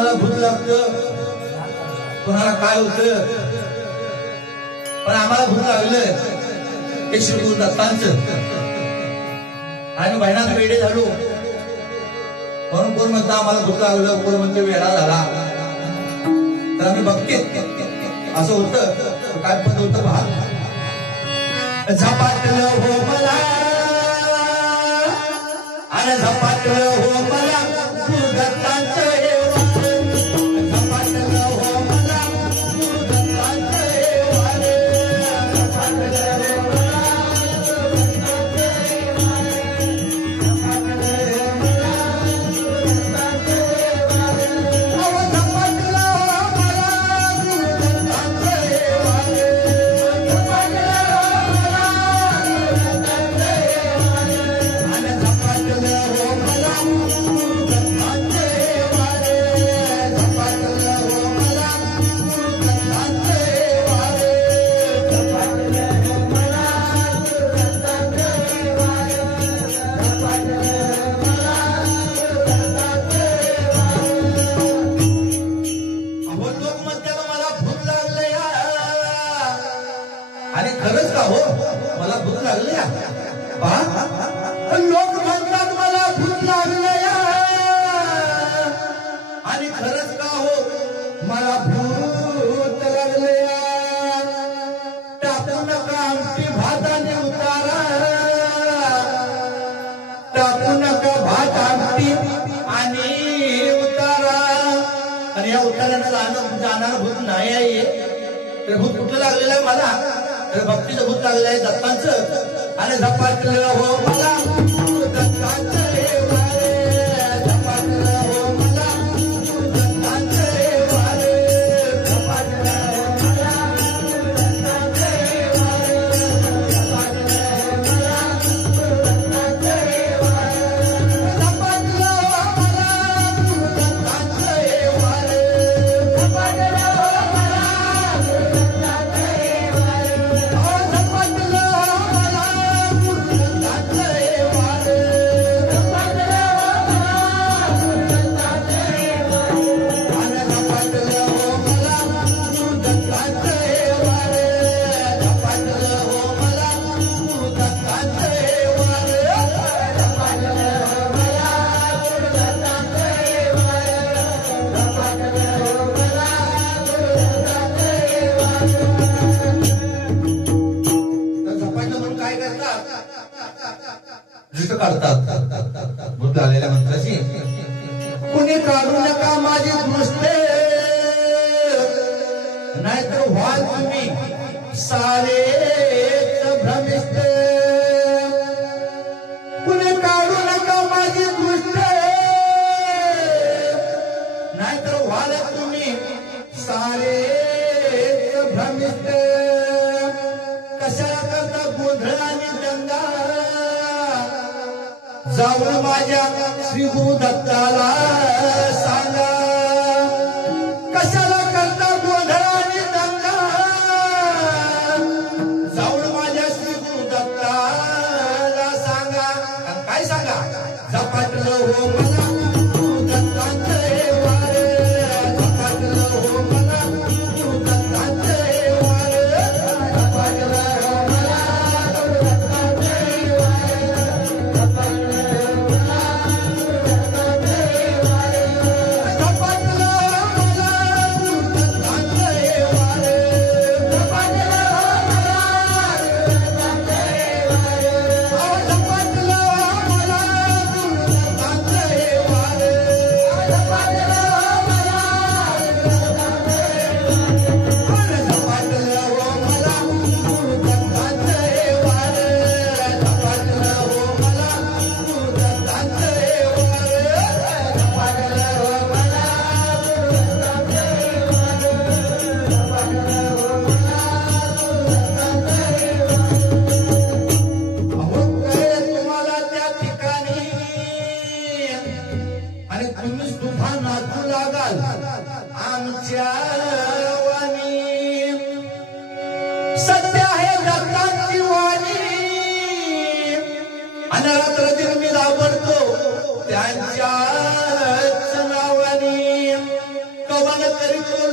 कोणाला भूत लागतं, कोणाला काय होतं, पण आम्हाला भूत लागलं हे श्री गुरु दत्तांचं. आणि बहिणात वेडे झालो म्हणून कोण म्हणतं आम्हाला भूत लागलं, कोण म्हणतं वेडा झाला. तर आम्ही बघते असं होतं. काय पद होतं पहा. झपाटलं हो मला आणि झपाटलं हो मला गुरु दत्तांचं हे वार. झपाटलं हो मला गुरु दत्तांचं हे वार. झपाटलं हो मला गुरु दत्तांचं हे वार. झपाटलं हो मला गुरु दत्तांचं हे वार. अहो झपाटलं हो मला गुरु दत्तांचं हे वार. झपाटलं हो मला गुरु दत्तांचं हे वार. आणि झपाटलं हो मला गुरु दत्तांचं हे वार. झपाटलं हो मला गुरु दत्तांचं हे वार. झपाटलं हो मला गुरु दत्तांचं हे वार. झपाटलं हो मला गुरु दत्तांचं हे वार. अहो लोक म्हणतात मला भूत लागलं या. आणि खरंच का हो मला भूत लागलं या. पहा लोक म्हणतात मला भूत लागलं या. आणि खरंच का हो मला भूत लागलं या. टाकू नका आमटी भाताने उतारा. टाकू नका भात आमटी आणि उतारा. आणि या उतारानं जाणार भूत नाही आहे. तर भूत कुठलं लागलेलं आहे मला, तर भक्तीचं भूत लागलेलं आहे दत्तांचं. आणि झपाटलं हो मला गुरु दत्तांचं हे वार. झपाटलं हो मला गुरु दत्तांचं हे वार. झपाटलं हो मला गुरु दत्तांचं हे वार. झपाटलं हो मला गुरु दत्तांचं हे वार. झपाटलं हो मला गुरु दत्तांचं हे वार. झपाटलं हो मला गुरु दत्तांचं हे वार. अहो झपाटलं हो मला गुरु दत्तांचं हे वार. झपाटलं हो मला गुरु दत्तांचं हे वार. आणि झपाटलं हो मला गुरु दत्तांचं हे वार. झपाटलं हो मला गुरु दत्तांचं हे वार. झपाटलं हो मला गुरु दत्तांचं हे वार. झपाटलं हो मला गुरु दत्तांचं हे वार. तर झपाटलं म्हणून काय करतात, दृष्ट काढतात भूत लागलेल्या मंत्राची. कुणी काढू नका माझी दृष्टी, नाहीतर व्हाल तुम्ही सारेच भ्रमिष्ट. कुणी काढू नका माझी दृष्टी, नाहीतर व्हाल तुम्ही सारेच भ्रमिष्ट. कशाला करता गोंधळ आणि दंगा, जाऊन माझ्या श्री गुरु दत्ताला सांगा. कशाला करता गोंधळ आणि दंगा, जाऊन माझ्या श्री गुरु दत्ताला सांगा. आणि काय सांगा, झपाटलं हो मला गुरु दत्तांचं हे वार. झपाटलं हो मला गुरु दत्तांचं हे वार. झपाटलं हो मला गुरु दत्तांचं हे वार. झपाटलं हो मला गुरु दत्तांचं हे वार. झपाटलं हो मला गुरु दत्तांचं हे वार. झपाटलं हो मला गुरु दत्तांचं हे वार. अहो झपाटलं हो मला गुरु दत्तांचं हे वार. झपाटलं हो मला गुरु दत्तांचं हे वार. झपाटलं हो मला गुरु दत्तांचं हे वार. झपाटलं हो मला गुरु दत्तांचं हे वार. झपाटलं हो मला गुरु दत्तांचं हे वार. झपाटलं हो मला गुरु दत्तांचं हे वार. अहो कळेल तुम्हाला त्या ठिकाणी, आणि तुम्ही सुद्धा नाचू लागाल आमच्या वाणी. सत्य आहे दत्तांची वाणी, आणि रात्र दिन मी दाबडतो त्यांच्याच नावानी. करीतो